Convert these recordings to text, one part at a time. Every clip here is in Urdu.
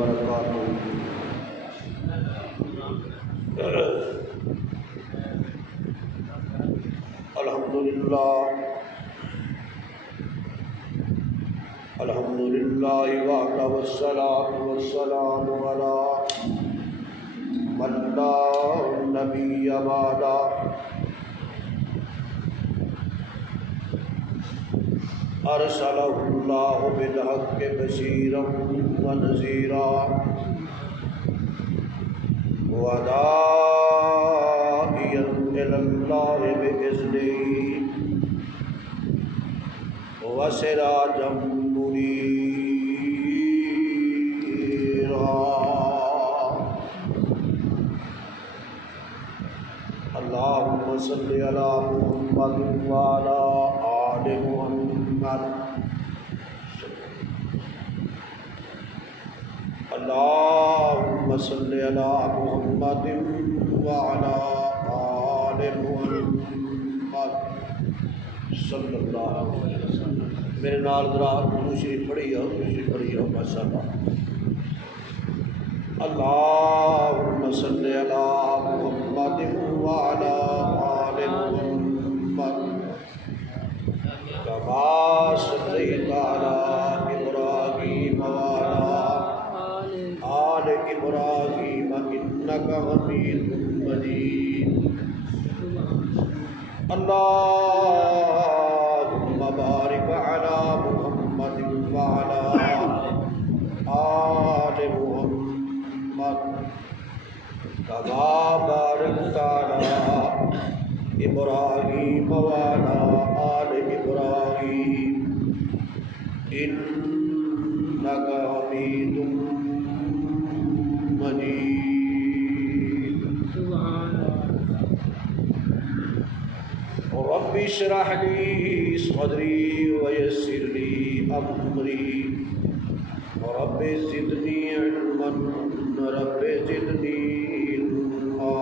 وبرکاتہ۔ الحمدللہ وحدہ والصلاة والسلام علی من لا نبی بعدہ۔ ارسلہ اللہ بالحق بشیرا ونذیرا وداعیا الی اللہ بإذنہ وسراجا منیرا۔ اللہم صلی علی محمد وعلی آل محمد۔ اللہم صلی علی محمد وعلی آل محمد صلی اللہ علیہ وسلم۔ میرے نال ذرا شریف پڑھی ہو ماشاء اللہ۔ اللہم صلی علی محمد وعلی آل محمد کما صلیت علی ابراہیم وعلی آل ابراہیم انک حمید مجید۔ اللہم بارک علی محمد وعلی آل محمد کما بارکت علی ابراہیم وعلی آل ابراہیم انک حمید مجید۔ رب اشرح لی صدری ویسر لی امری رب زدنی علما رب زدنی علما۔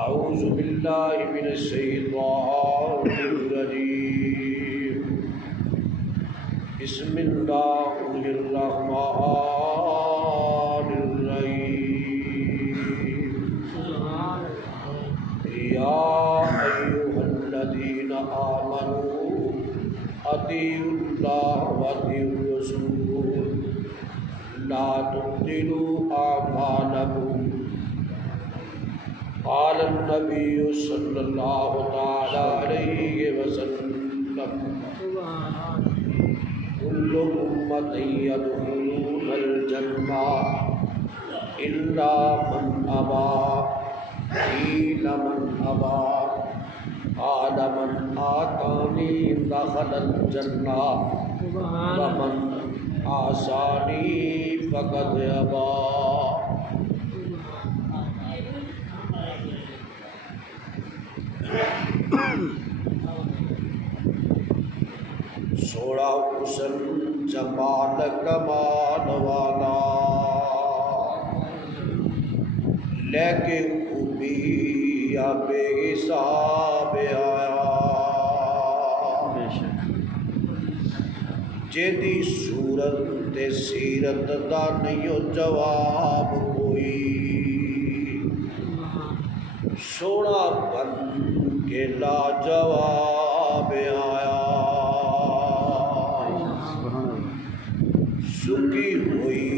اعوذ باللہ من الشیطان الرجیم۔ بسم اللہ الرحمن الرحیم۔ یا ایھا الذین آمنوا اطیعوا اللہ واطیعوا الرسول لا تبطلوا اعمالکم۔ قال النبی صلی اللہ تعالی علیہ وسلم کل امتی یدخلون الجنہ الا من ابی قیل من ابی قال من آتانی دخل الجنہ ومن عصانی فقد ابی۔ سوڑا حسن جمال کمال والا لے کے خوبی یا بے حساب آیا، جیدی صورت تے سیرت دا نہیں جواب کوئی، سوڑا بن کے لا جواب آیا۔ سکی ہوئی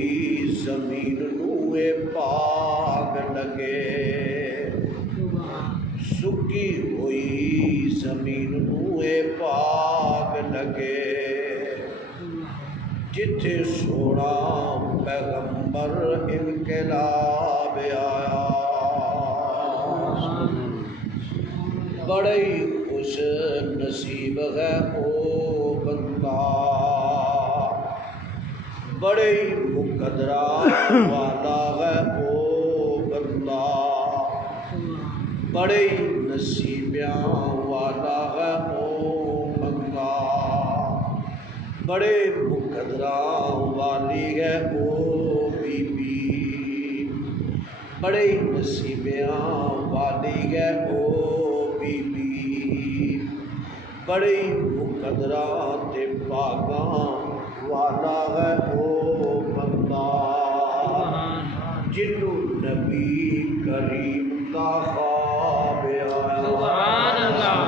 زمین نوے پاک لگے، سکی ہوئی زمین نوے پاک لگے، جتھے سونا پیغمبر انقلاب آیا۔ بڑی خوش نصیب ہے او بندہ، بڑے مقدرہ والا ہے او بندہ، بڑے نصیبیاں والا ہے او بندہ، بڑے مقدرہ والی ہے او بی بی، بڑے نصیبیاں والی ہے او بی بی، بڑے مقدرہ تے پاکاں والا ہے وہ بندہ جنوں نبی کریم دا خواب آیا۔ سبحان اللہ۔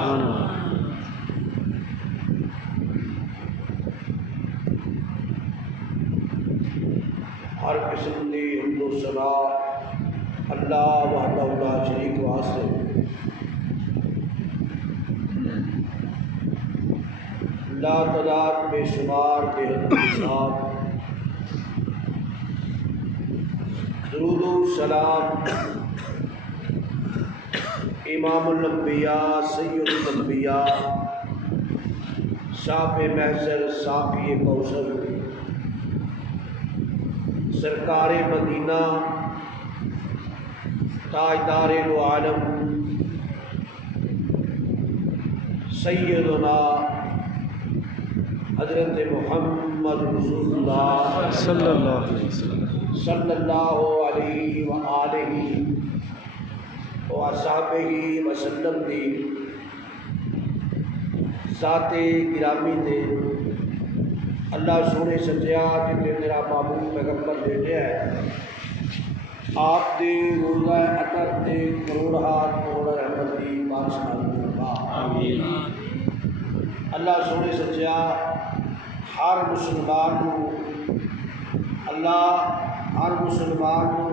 ہر قسم دی حمد و ثنا اللہ وحدہ لا شریک واسطے، لا تعداد بے شمار بے حد حساب، درود و سلام امام الانبیاء سید الانبیاء صاحب محضر ساقی کوثر سرکار مدینہ تاجدار العالم سیدنا حضرت محمد رسول اللہ صلی اللہ علیہ وسلم صلی اللہ علیہ وآلہ وصحبہ وسلم دی ذات گرامی دے اللہ سونے سجیا جتے تیرا محبوب پیغمبر بھیجا ہے، آپ دے روزہ اطہر تے کروڑ رحمت دی بارش نازل فرما۔ آمین۔ اللہ سونے سجیا ہر مسلمان کو، اللہ ہر مسلمان کو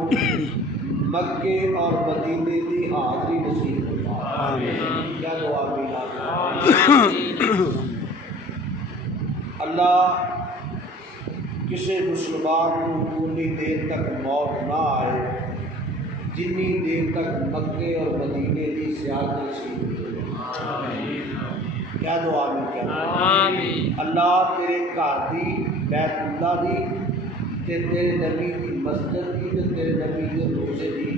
مکے اور مدینے دی حاضری نصیب فرما۔ آمین۔ کیا دعا بھی اللہ کسی مسلمان کو اتنی دیر تک موت نہ آئے جنی دیر تک مکے اور مدینے کی زیارت نصیب ہوئی۔ کیا دعا میں کیا آمین۔ اللہ تیرے گھر دی بیت اللہ دی تے تیرے نبی کی مسجد کی تے تیرے نبی کے روزے دی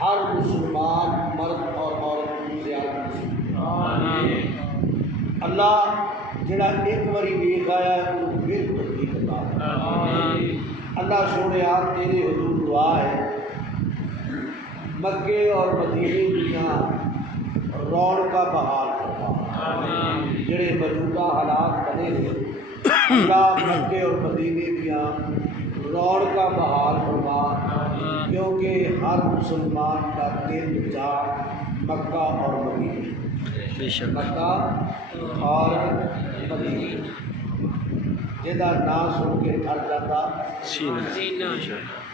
ہر مسلمان مرد اور عورت کو زیارت نصیب آمین۔ اللہ جڑا ایک باری ویکھ آیا ہے وہ پھر توفیق عطا فرما۔ اللہ سونے آپ تیرے حضور دعا ہے مکے اور مدینے دیا رونقاں بحال فرما، جڑے موجودہ حالات بنے ہیں اللہ مکے اور مدینے دیا رونقاں بحال فرما، کیونکہ ہر مسلمان کا دل جا مکہ اور مدینے، بے شک مکہ اور مدینے، جہاں نام سن کے ٹر جاتا سینہ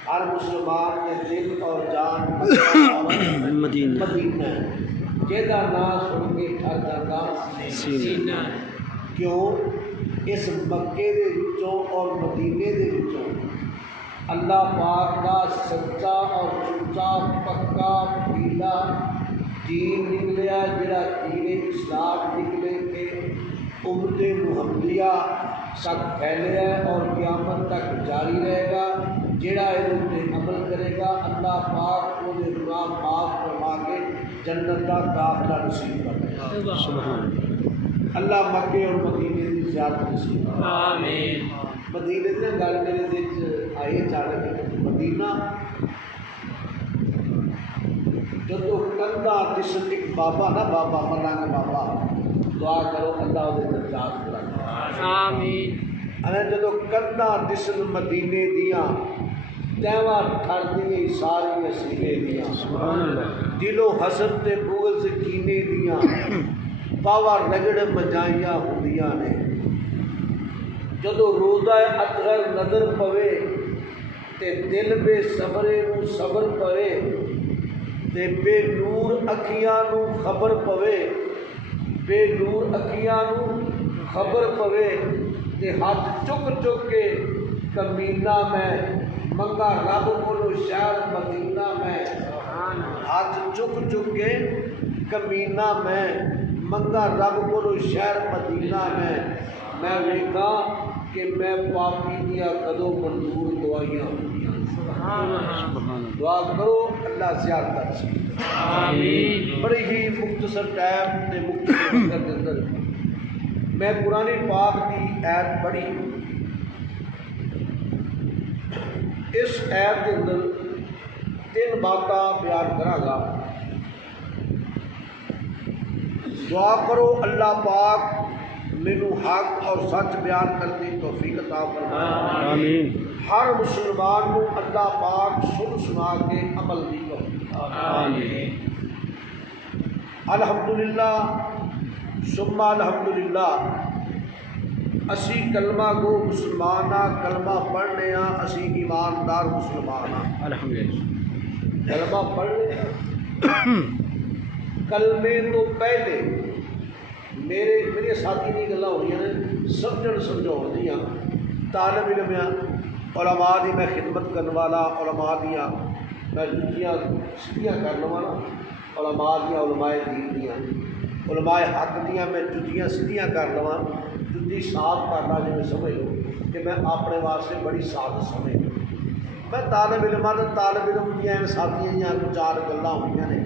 ہر مسلمان کے دل اور جان مکہ اور مدینہ مدینہ، جہاں نام سن کے ٹر جاتا سینہ۔ کیوں اس مکے دے وچوں اور مدینے دے وچوں اللہ پاک کا سچا اور سچا پکا پیلا دین نکلیا، جڑا دین اسلام نکلے کے امت محمدیہ تک پھیلے ہے اور قیامت تک جاری رہے گا۔ جڑا ان پہ عمل کرے گا اللہ پاک وہ گناہ معاف فرما کے جنت کا داخلہ نصیب کر دے گا۔ سبحان اللہ مکے اور مدینے کی زیارت نصیب کر دے۔ آمین۔ مدینے سے گل میرے دل چ آئی اچانک، مدینہ جدو کندھا دسن ایک بابا نا بابا ملنگ بابا دعا کرو اللہ وہ درجات بلند۔ آمین۔ جدو کندھا دسن مدینے دیاں تیواں ٹھردی ساری اسیلے دیاں، سبحان اللہ۔ دل و حسد تے بغض کینے دیاں پاوا رگڑ مجائیاں ہوندیاں نے، جدو روزہ اطہر نظر پوے تے دل بے صبرے نو صبر پوے تے بے نور اکھیاں نو خبر پوے، بے نور اکھیاں نو خبر پوے تے ہاتھ چک چک کے کمینہ میں منگا رب کولو شہر مدینہ میں، ہاتھ چک چک کے کمینہ میں منگا رب کولو شہر مدینہ میں ویکھا کہ میں پاپی دیا کدو منظور دعائیاں دعا کرو اللہ زیادہ اچھی۔ آمین۔ بڑی ہی مختصر ٹائم تے مختصر وقت کے اندر میں قرآن پاک کی ایت پڑھی، اس ایت کے اندر 3 باتاں بیان کراں گا۔ دعا کرو اللہ پاک مینوں حق اور سچ بیان کرنے کی توفیق عطا فرمائے۔ آمین ہر مسلمان کو اللہ پاک سن سنا کے عمل دی توفیق۔ آمین الحمدللہ ثم الحمدللہ اسی کلمہ گو مسلمان ہاں، کلمہ پڑھنے ہاں، اسی ایماندار مسلمان ہاں۔ الحمدللہ کلمہ پڑھنے ہاں۔ کلمے تو پہلے میرے ساتھی کی گلاں ہوئی ہیں سمجھن سمجھاؤ دیا طالب علم علماء دی میں خدمت کرنے والا، علماء دیا میں جتیاں سیدھیاں کر لوا نا، علماء دیا علماء دین دیا علماء حق دیا میں جتیاں سیدھیاں کر لوا، جتی صاف کرنا جی میں سمجھ لو کہ میں اپنے واسطے بڑی سعادت سمجھ لوں۔ میں طالب علم دیا ساتھیاں کو چار گلاں ہوئی نے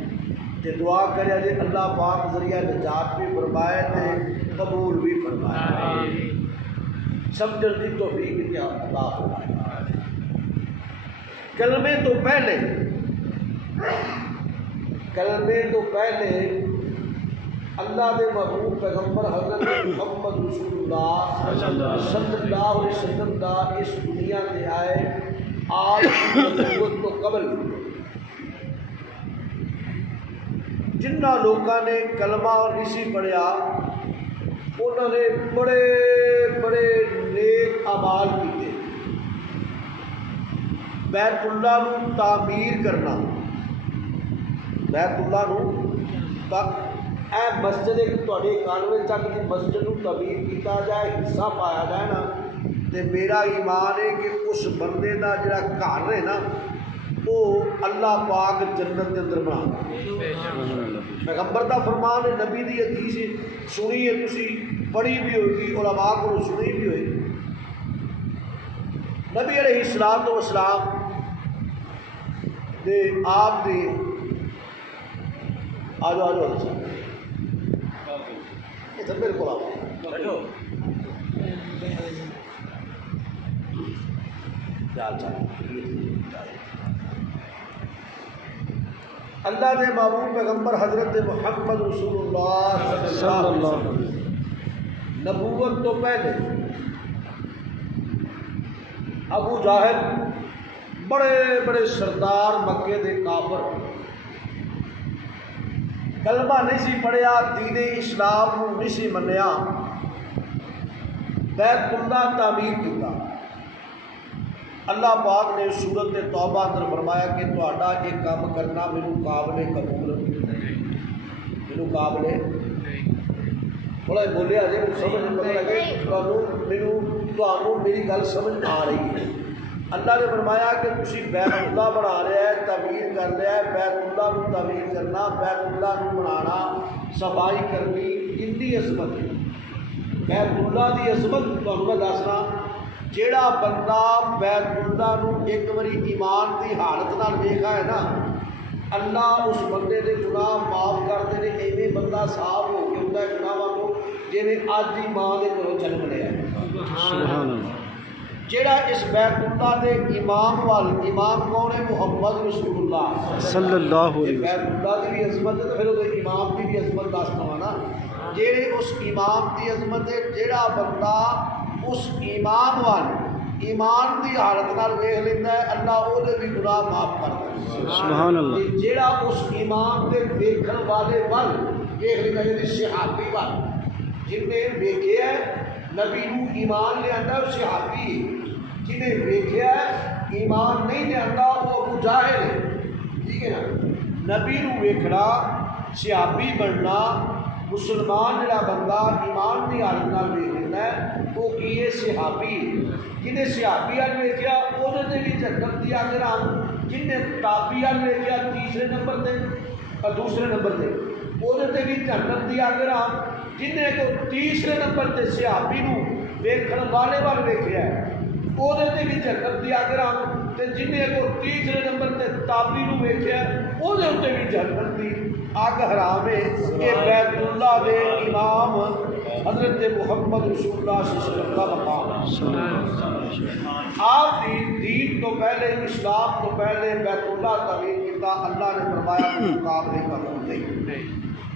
تے دعا کریا جی اللہ پاک ذریعہ نجات بھی فرمائے تے قبول بھی فرمائے، سمجھن دی توفیق کیا عطا فرمائے۔ کلمے تو پہلے اللہ دے محبوب پیغمبر حضرت محمد رسول اللہ صلی اللہ علیہ وسلم دا اس دنیا میں آئے آپ کی نبوت تو قبل جنہ لوگوں نے کلمہ نہیں پڑھیا انہوں نے بڑے نیک اعمال کیتے۔ بیت اللہ نو تعمیر کرنا، بیت اللہ نو اے مسجد تھوڑے کانوے تک کی مسجد نو تعمیر کیتا جائے، حصہ پایا جائے نا، تے میرا ایمان ہے کہ اس بندے دا جڑا گھر ہے نا وہ اللہ پاک جنت کے اندر بنا۔ پیغمبر دا فرمان ہے، نبی دی حدیث ہے، سنی ہے، تسی پڑھی بھی ہوگی، علماء کو سنی بھی ہوئی۔ نبی علیہ الصلوۃ والسلام دے آپ دے آجو ادھر میرے کو آؤ اللہ دے محبوب پیغمبر حضرت محمد رسول اللہ صلی اللہ علیہ وسلم نبوت تو پہلے ابو جہل بڑے سردار مکے دے کافر کلمہ نہیں سی پڑھیا، دین اسلام کو نہیں سی منیا، بیت اللہ تعمیر کیتا۔ اللہ پاک نے سورت توبہ اندر فرمایا کہ تہاڈا یہ کام کرنا میرے قابل قبول نہیں، میرے قابل تھوڑا بولیا جی سمجھ پتہ لگے تمہیں میری گل سمجھ آ رہی ہے۔ اللہ نے فرمایا کہ تسی بیت اللہ بنا رہا ہے، تعمیر کر رہا ہے، بیت اللہ کو تعمیر کرنا، بیت اللہ کو بنانا، صفائی کرنی، ان کی عظمت ہے۔ بیت اللہ کی عظمت تمہیں میں دسنا، جیڑا بندہ بیت اللہ کو ایک باری ایمان کی حالت نال ویکھا ہے نا، اللہ اس بندے کے گناہ معاف کرتے ہیں۔ ایویں بندہ صاف ہو کے ہوتا ہے گناہاں تو جی اج ہی ماں کے گھروں جنم لیا ہے۔ جیڑا اس بیت اللہ دے امام امام کون ہے؟ محمد رسول اللہ صلی اللہ علیہ وسلم۔ بیت اللہ کی بھی عظمت ہے تو پھر وہ امام کی بھی عظمت دسنا وا نا، جیڑے اس امام کی عظمت ہے، جیڑا بندہ اس امام ایمان کی حالت نال ویکھ لینا ہے، اللہ وہ بھی گناہ معاف کر دیتا ہے۔ سبحان اللہ۔ جیڑا اس امام کے ویکھن والے ول ویکھ لینا، یعنی صحابی ول جن نے ویکھیا ہے نبی نو ایمان لیا وہ صحابی ہے، جنہیں ویکھیا ہے ایمان نہیں لیا وہ ابو جاہل ہے، ٹھیک ہے نا۔ نبی نو ویکھنا، صحابی بننا، مسلمان جڑا بندہ ایمان کی حالت نال ویکھ لینا ہے وہ کی ہے؟ صحابی ہے۔ جنہیں صحابی وال ویکھیا وہ بھی جنت دی اگ رہا، جنہیں تابعی وال ویکھیا تیسرے نمبر تے اور دوسرے نمبر تے وہ بھی جنت دی اگ رہا، جنہیں کو تیسرے نمبر تے صحابی نو ویکھن والے وال ویکھیا ہے وہ بھی جنت دی اگ رہا، تے جنہیں کو تیسرے نمبر تے تابعی نو ویکھیا وہ بھی جنت دی اگ حرام ہے۔ یہ بیت اللہ دے امام حضرت محمد رسول اللہ صلی اللہ علیہ وسلم کا مقام۔ آپ کی دین تو پہلے، اسلام تو پہلے بیت اللہ تعمیر کیتا، اللہ نے فرمایا مقابلے قبول نہیں۔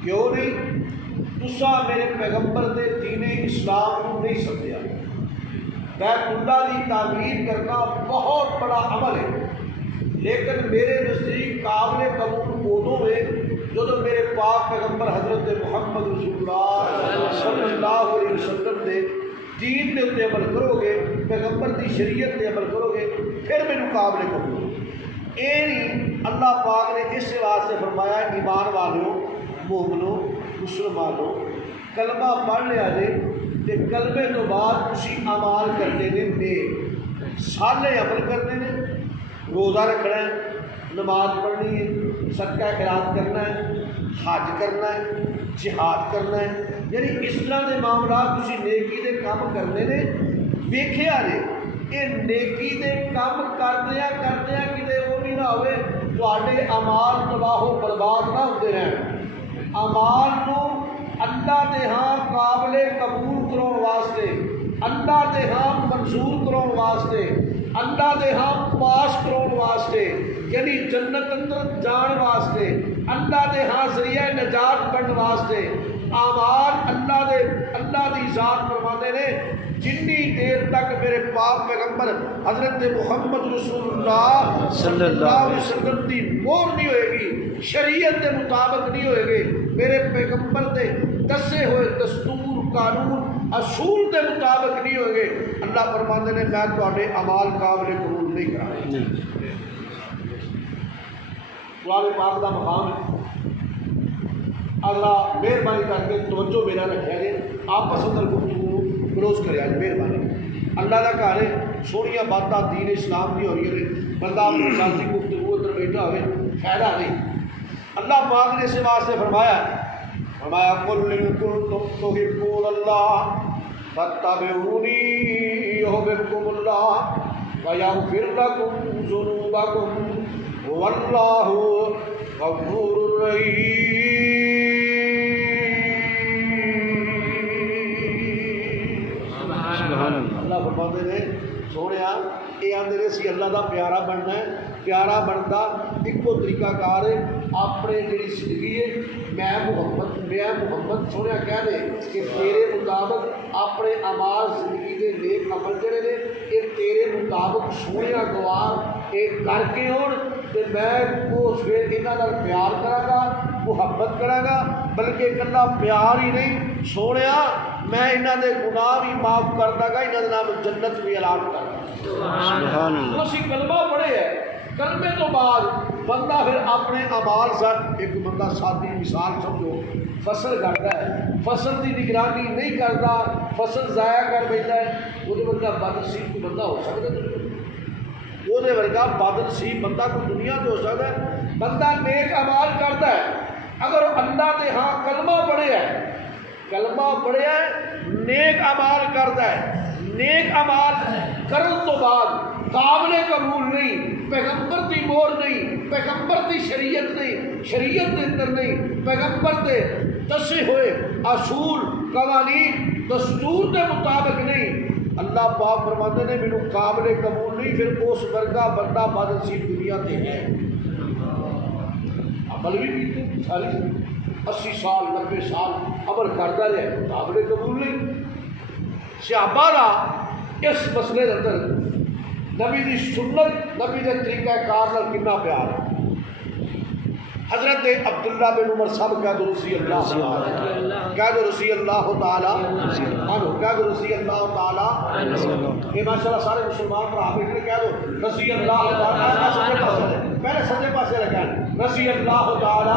کیوں نہیں؟ تسا میرے پیغمبر دے دین اسلام کو نہیں سمجھا۔ بیت اللہ کی تعمیر کرنا بہت بڑا عمل ہے، لیکن میرے نزدیک قابل قبول ادو ہے جب میرے پاک پیغمبر حضرت محمد رسول اللہ صلی اللہ علیہ وسلم دے دین دے اتنے عمل کرو گے، پیغمبر دی شریعت تے عمل کرو گے، پھر میرے قابل قبول۔ یہ نہیں اللہ پاک نے اس واسطے فرمایا ایمان والوں، مومنوں، مسلمانوں کلمہ پڑھ لیا جے تے کلمے تو بعد اسی اعمال کرنے نے نیک سالے عمل کرنے نے، روزہ رکھنا ہے، نماز پڑھنی ہے، صدقہ خیرات کرنا ہے، حج کرنا ہے، جہاد کرنا ہے، یعنی اس طرح کے معاملات تسی نیکی دے کام کرنے نے۔ ویکھیا نے یہ نیکی دے کام کردیا کردیا کتے وہ بھی نہ ہوئے تواڈے اعمال تباہ و برباد نہ ہوتے رہن۔ اعمال نو اللہ دے ہاں قابل قبول کراؤن واسطے، اللہ دے ہاں منظور کراؤن واسطے، اللہ دے ہاں پاس کراؤن واسطے، یعنی جنت اندر جان واسطے، اللہ دے ہاں ذریعہ نجات بننے واسطے اعمال اللہ دی ذات فرماتے نے جنی دیر تک میرے پاک پیغمبر حضرت محمد رسول اللہ صلی اللہ علیہ وسلم دی مہر نہیں ہوئے گی، شریعت کے مطابق نہیں ہوئے گے، میرے پیغمبر دے دسے ہوئے دستور قانون اصول کے مطابق نہیں ہوئے گے، اللہ فرماتے نے میں تواڈے اعمال قابل قبول نہیں کرائے۔ قرآن پاک کا مقام ہے، اللہ مہربانی کر کے توجہ میرا رکھا جائے، آپس اندر گفتگو کلوز کرے آج مہربانی، اللہ کا گھر ہے، سوہنیاں باتاں دین اسلام دی ہو رہی ہے، بندہ اپنی ذاتی گفتگو ادھر بیٹھا ہوئے فائدہ نہیں۔ اللہ پاک نے اس واسطے فرمایا قل ان کنتم تحبون اللہ فاتبعونی یحببکم اللہ ویغفر لکم ذنوبکم واللہ غفور رحیم۔ اللہ فرماتے ہیں سونے یہ آدھے نے سی اللہ دا پیارا بننا ہے، پیارا بنتا ایکو طریقہ کار ہے اپنے جڑی زندگی ہے میں محمد سونے کہہ دے کہ تیرے مطابق اپنے اعمال زندگی کے نیک عمل جڑے نے یہ تیرے مطابق سونے گوار یہ کر کے ہون تے میں وہ پھر یہاں نال پیار کرا گا، محبت کرا گا، بلکہ کلا پیار ہی نہیں سونے میں یہاں دے گناہ بھی معاف کر دا گا، یہاں دے نام جنت بھی اعلان کر دا۔ اسی کلمہ پڑھے ہے، کلمے تو بعد بندہ پھر اپنے اعمال ساتھ ایک بندہ سادی مثال سمجھو فصل کرتا ہے، فصل کی نگرانی نہیں کرتا، فصل ضائع کر بیٹھا ہے، وہ ورگا بد نصیب کوئی بندہ ہو سکتا ہے؟ وہ ورگا بد نصیب بندہ کوئی دنیا سے ہو سکتا ہے؟ بندہ نیک اعمال کرتا ہے، اگر اللہ کے ہاں کلمہ پڑھے ہے، کلمہ پڑھے ہے، نیک اعمال کرتا ہے، نیک اعمال کرن تو بعد قابل قبول نہیں، پیغمبر دی مہر نہیں، پیغمبر دی شریعت نہیں، شریعت دے اندر نہیں، پیغمبر دے دسے ہوئے اصول قوانین دستور کے مطابق نہیں، اللہ پاک فرماتے نے مینوں قابل قبول نہیں، پھر اس ورگا بندہ بد نصیب دنیا تے ہے۔ عمل بھی کیتے ساری 80 سال 90 سال عمل کرتا رہے، قابل قبول نہیں۔ صحابہ دا اس مسئلے کے اندر نبی دی سنت نبی دے طریقہ کار نال کتنا پیار ہے۔ حضرت عبداللہ بن عمر صاحب کہہ دو رضی اللہ تعالی، کہہ دو رضی اللہ تعالی عنہ، کہہ دو رضی اللہ تعالی، یہ ماشاءاللہ سارے مسلمان پر آپ نے کہہ دو رضی اللہ تعالی، پہلے سجے پاسے رکھا رضی اللہ تعالی،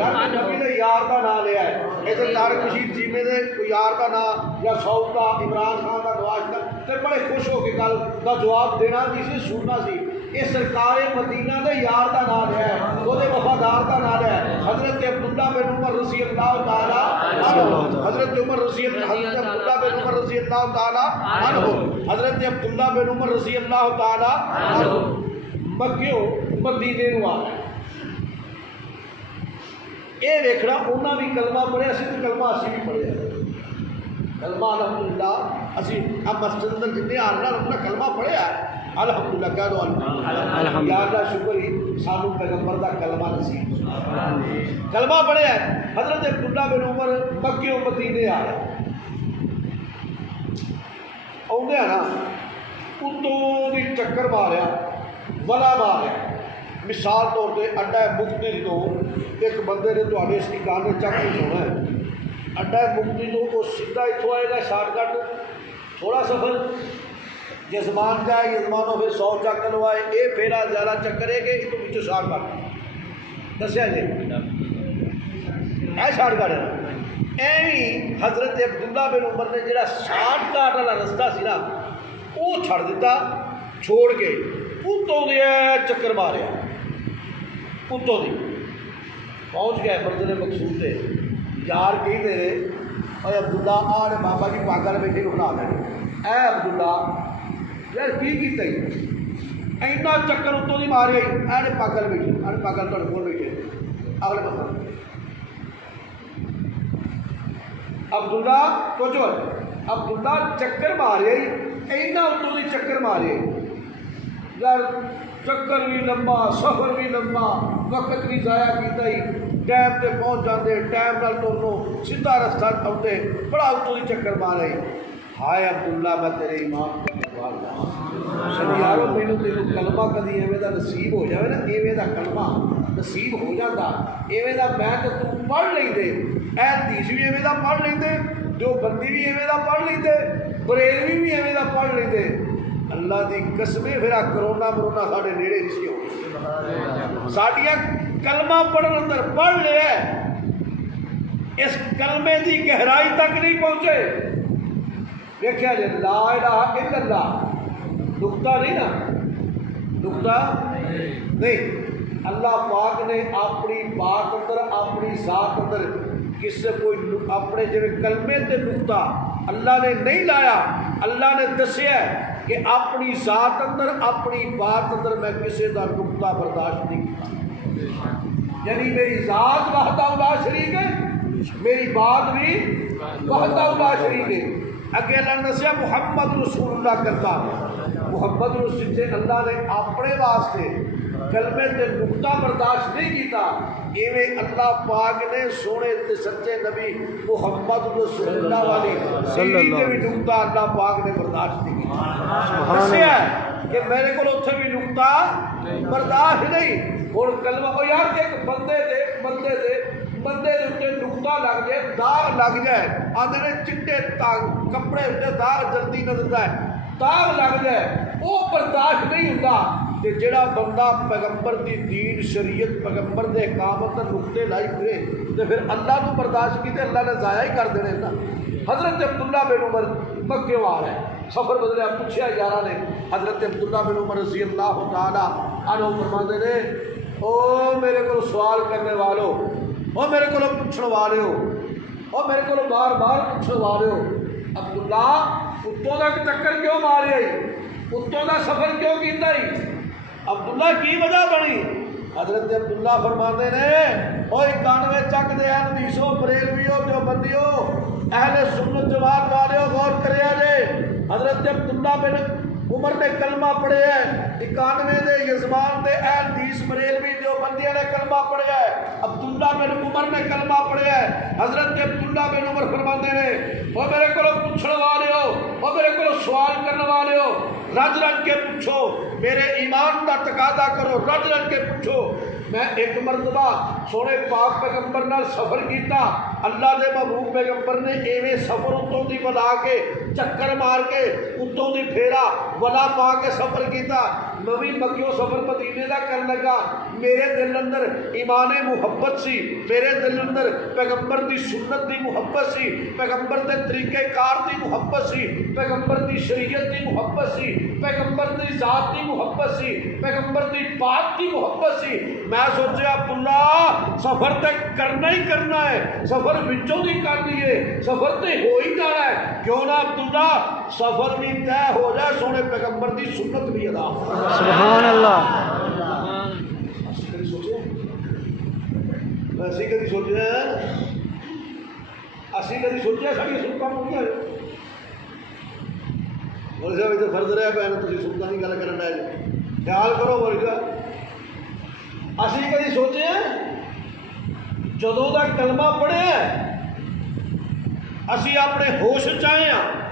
یار نبی دے یار دا نام لیا ہے، ایسے طارق رشید جیمے دے کوئی یار دا نام یا سعود دا عمران خان دا نواز دا تے بڑے خوش ہو کے گل دا جواب دینا نہیں سی، سننا سی۔ یہ سرکار مدینہ دے یار دا نام ہے، وہ دے وفادار دا نام ہے حضرت عبداللہ بن عمر رضی اللہ تعالی عنہ، حضرت عمر رضی اللہ، حضرت عبداللہ بن عمر رضی اللہ تعالی عنہ، حضرت عبداللہ بن عمر رضی اللہ تعالی عنہ مکیوں مدینے نو آ گئے۔ یہ ویکھنا انہاں بھی کلمہ پڑھیا سی تے کلمہ اسی بھی پڑھیا، کلمہ الحمدللہ اسی اب مسجد اندر جتنے آ رہا اپنا کلمہ پڑھیا ہے الحمدللہ کہہ دو الحمدللہ یا اللہ شکر ہی سانو پیغمبر دا کلمہ نصیب کلمہ پڑھیا ہے حضرت عبداللہ بن عمر مکے و مدینے آ رہے آدھے نا اتوں دی چکر ماریا ولا ماریا مثال طور پہ اڈا مفتی تو ایک بندے نے تھوڑے اس ٹھکانے چک کے سونا ہے اڈا مفتی تو وہ سیدھا اتوں آئے گا شارٹ کٹ تھوڑا سفر جسمان جائے جسمان پھر 100 چک لوائے یہ پھیرا زیادہ چکرے گے تو پچھو شارٹ کٹ دسیا جی اے شارٹ کٹ ہے ایویں حضرت عبداللہ بن عمر نے جڑا شارٹ کٹ والا رستہ سی نا وہ چھڑ دیتا چھوڑ کے اتوں دے چکر ماریا اتوں دی پہنچ گئے منزل مقصود سے یار کہیں دے رہے اور عبداللہ آ رہے بابا جی پاگل بیٹھے کو بنا لے اے عبداللہ یار کی کیتا ہی اینا چکر اتوں دی مارے اے پاگل بیٹھے اے پاگل تھوڑے کول بیٹھے اگلے پاس عبداللہ تو جو عبداللہ چکر مارے اینا اتوں دی چکر مارے یار چکر بھی لمبا سفر بھی لمبا وقت بھی ضائع کیتا ہی ٹائم تے پہنچ جاندے ٹائم نال تورنو سیدھا رستہ آتے بڑا اتوں دی چکر مارے ہائے عبداللہ میں تیرے ایمان کو یارو مینو تینوں کلمہ کدی ایویں دا نصیب ہو جائے نا ایویں دا کلمہ نصیب ہو جاتا ایویں دا میں تے تو پڑھ لیندے اے حدیث بھی ایویں دا پڑھ لیندے جو بندی بھی ایویں دا پڑھ لیندے بریلوی بھی ایویں دا پڑھ لیندے اللہ دی قسمیں پھر کرونا مرونا ساڑھے نیڑے نہیں سی ہو ساڑھیاں کلمہ پڑھن اندر پڑھ لیا اس کلمے دی گہرائی تک نہیں پہنچے دیکھا جی لا الہ الا اللہ نقطہ نہیں نا نقطہ نہیں اللہ پاک نے اپنی بات اندر اپنی ذات اندر کس سے کوئی اپنے جو کلمے تے نقطہ اللہ نے نہیں لایا اللہ نے دسیا کہ اپنی ذات اندر اپنی بات اندر میں کسی کا نقطہ برداشت نہیں کیا یعنی میری ذات وحدہ لا شریک ہے میری بات بھی وحدہ لا شریک ہے اگے اللہ نے دسیا محمد رسول اللہ کرتا محمد رسول سے اللہ نے اپنے واسطے کلمے تے نقطہ برداشت نہیں کیتا ایویں اللہ پاک نے سونے تے سچے نبی محمد رسول اللہ والی سیدھی تے بھی نقطہ اللہ پاک نے برداشت نہیں کیتا دسیا کہ میرے کو اتھے بھی نقطہ برداشت نہیں اور کلمہ او یار ایک بندے دے اتنے نقطہ لگ جائے داغ لگ جائے آدھے نے چٹے کپڑے اتنے داغ جلدی نظر ہے داغ لگ جائے وہ برداشت نہیں ہوتا کہ جڑا بندہ پیغمبر دی دین شریعت پیغمبر دے احکامات تے نقطے لائی پھرے تے پھر اللہ کو برداشت کیتے اللہ نے ضائع ہی کر دینے نا حضرت عبداللہ بن عمر مکے آ رہے ہیں سفر بدلیا پوچھا یارہ نے حضرت عبداللہ بن عمر رضی اللہ تعالی عنہ فرماتے نے او میرے کو سوال کرنے والو او میرے کو پوچھنے والے ہو او میرے کو بار بار پوچھنے والے ہو عبداللہ اتوں کا چکر کیوں مارے اتوں کا سفر کیوں کیتا ہی عبداللہ کی وجہ بنی حضرت عبداللہ فرماتے نے او 91 چک دے اہل حدیثوں بریلویوں دیوبندیوں اہل سنت جماعت والے غور کریا جے حضرت عبداللہ بن عمر نے کلمہ پڑھے ہے 91 دے یزمان دے اہل حدیث بریلوی دیوبندیوں نے کلمہ پڑھے ہے عبداللہ بن عمر نے کلمہ پڑھے ہے حضرت عبداللہ بن عمر فرماتے نے او میرے کو پوچھنے والے ہو او میرے کو سوال کرنے والے ہو رج رج کے پوچھو میرے ایمان کا تقاضا کرو رج رج کے پوچھو میں ایک مرتبہ سونے پاک پیغمبر نال سفر کیتا اللہ دے محبوب پیغمبر نے ایویں سفر اتوں دی بلا کے چکر مار کے اتوں دی پھیرا ولا پا کے سفر کیتا میں بھی مکیوں سفر مدینے دا کر لگا میرے دل اندر ایمان محبت سی میرے دل اندر پیغمبر دی سنت دی محبت سی پیغمبر دے طریقہ کار دی محبت سی پیغمبر دی شریعت دی محبت سی پیغمبر دی ذات دی محبت سی پیغمبر دی بات دی محبت سی میں سوچیا عبداللہ سفر تے کرنا ہی کرنا ہے سفر وچوں دی کرنی ہے سفر تے ہو ہی جانا ہے کیوں نہ عبداللہ سفر بھی طے ہو جائے سونے پیغمبر دی سنت بھی ادا سبحان اللہ ویسے کبھی سوچ رہے ہیں اسی کدی سوچیا ساری سنتاں پوریاں مولوی صاحب اتنے فرض رہا پہ تھی سنتاں کی گل کرن ڈے خیال کرو مولوی صاحب اسی کدی سوچے جدوں دا کلمہ پڑھیا اسی اپنے ہوش چاہے ہاں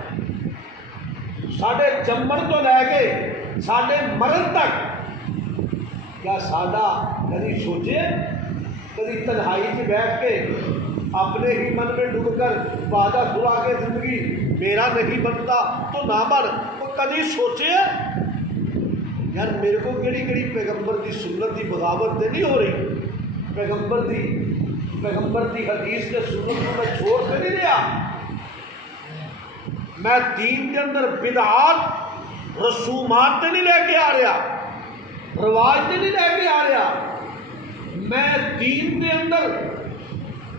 ساڈے جمن تو لے کے ساڈے مرن تک کیا ساڈا کدی سوچے کدی تنہائی سے بیٹھ کے اپنے ہی من میں ڈوب کر وعدہ خدا کے زندگی میرا نہیں بنتا تو نہ بن وہ کدی سوچے یار میرے کو کہڑی کہڑی پیغمبر دی سنت دی بغاوت تے نہیں ہو رہی پیغمبر دی حدیث کے سنت کو میں چھوڑ کے نہیں رہا میں دین کے اندر بدعات رسومات تے نہیں لے کے آ رہا رواج تے نہیں لے کے آ رہا میں دین کے اندر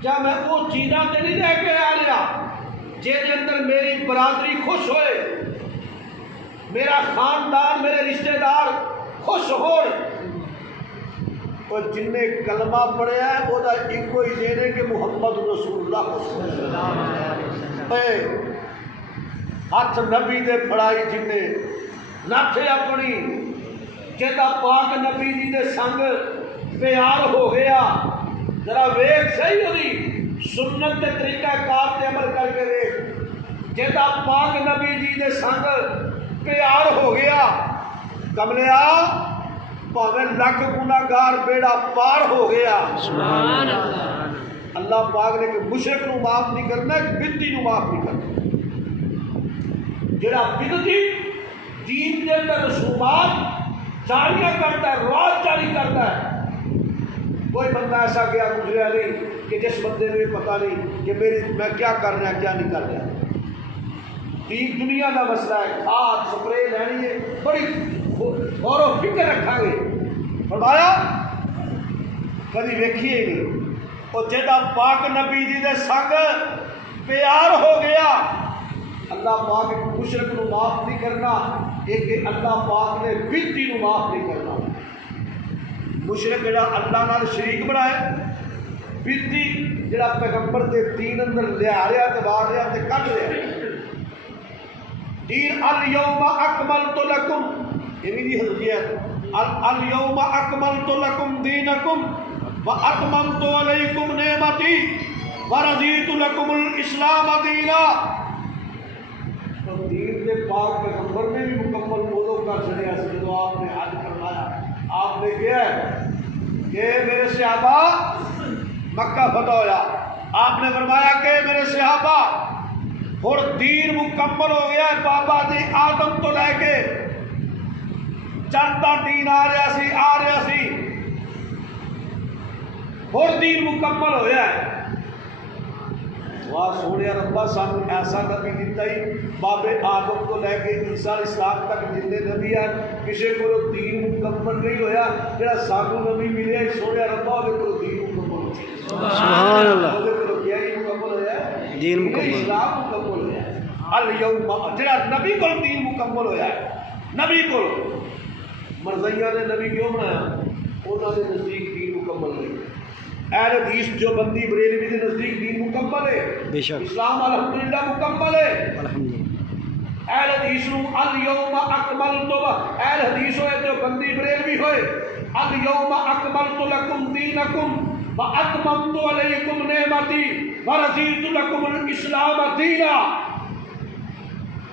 کیا میں وہ چیزاں تے نہیں لے کے آ رہا جہدے اندر میری برادری خوش ہوئے میرا خاندان میرے رشتہ دار خوش ہوئے اور جن نے کلمہ پڑھیا ہے وہ ایک ہی ذہن ہے کہ محمد رسول اللہ ہاتھ نبی دے پھڑائی جن نے ناتھے اپنی جہاں پاک نبی جی دے سنگ پیار ہو گیا ذرا ویکھ صحیح ہوئی سنت کے طریقہ کار تے عمل کر کے ویکھ جہاں پاک نبی جی دے سنگ پیار ہو گیا کملیا پاویں لکھ گناہگار بیڑا پار ہو گیا سبحان اللہ اللہ پاک نے کہ مشرک نو معاف نہیں کرنا بدعتی نو معاف نہیں کرنا جڑا بدعتی دین کے اندر رسومات جاریاں کرتا ہے رواج جاری کرتا ہے کوئی بندہ ایسا گیا گزریا نہیں کہ جس بندے میں پتہ نہیں کہ میں کیا کر رہا کیا نہیں کر رہا دین دنیا کا مسئلہ ہے کھاد سپرے لینی ہے بڑی غور و فکر رکھا گے فرمایا کبھی ویکھیے ہی نہیں اور جہاں پاک نبی جی دے سنگ پیار ہو گیا اللہ پاک مشرک نو معاف نہیں کرنا ایک اللہ پاک نے بدعتی نو معاف نہیں کرنا مشرک جڑا اللہ نال شریک بنائے بدعتی جڑا پیغمبر دے دین اندر لیا رہا تے وار رہا تے کڈ رہا دین الیوم اکملت لکم یہ بھی حضرت الیوم اکملت لکم دینکم واتممت علیکم نعمتی ورضیت لکم الاسلام دینا تو دین کے پاک پیغمبر نے بھی مکمل بولو کر چڑیا جب آپ نے حج فرمایا آپ نے کیا ہے کہ میرے صحابہ مکہ فتح ہویا آپ نے فرمایا کہ میرے صحابہ اور دین مکمل ہو گیا ہے بابا دی آدم تو لے کے چلتا دین آ رہا سی اور دین مکمل ہو گیا ہے واہ سونے ربا سانو ایسا نبی دیتا ہی بابے آدم کو لے کے عیسیٰ علیہ السلام تک جتنے نبی ہیں کسی کو دین مکمل نہیں ہویا جڑا سانو نبی ملیا سونے ربا وہ کو دین مکمل ہو سبحان اللہ وہ کو کیا مکمل ہویا دین مکمل اسلام مکمل ہویا الیوم جڑا نبی کو دین مکمل ہویا ہے نبی کو مرزیہ نے نبی کیوں بنایا انہوں نے نزدیک دین مکمل نہیں اہل حدیث جو بندی بریلوی کے نزدیک دین مکمل ہے بے شک اسلام الحمدللہ مکمل ہے الحمدللہ اہل حدیث نو الیوم اکملت اہل حدیث ہوئے جو بندی بریلوی ہوئے الیوم اکملت لکم دینکم واتممت علیکم نعمتی ورضیت لکم الاسلام دینا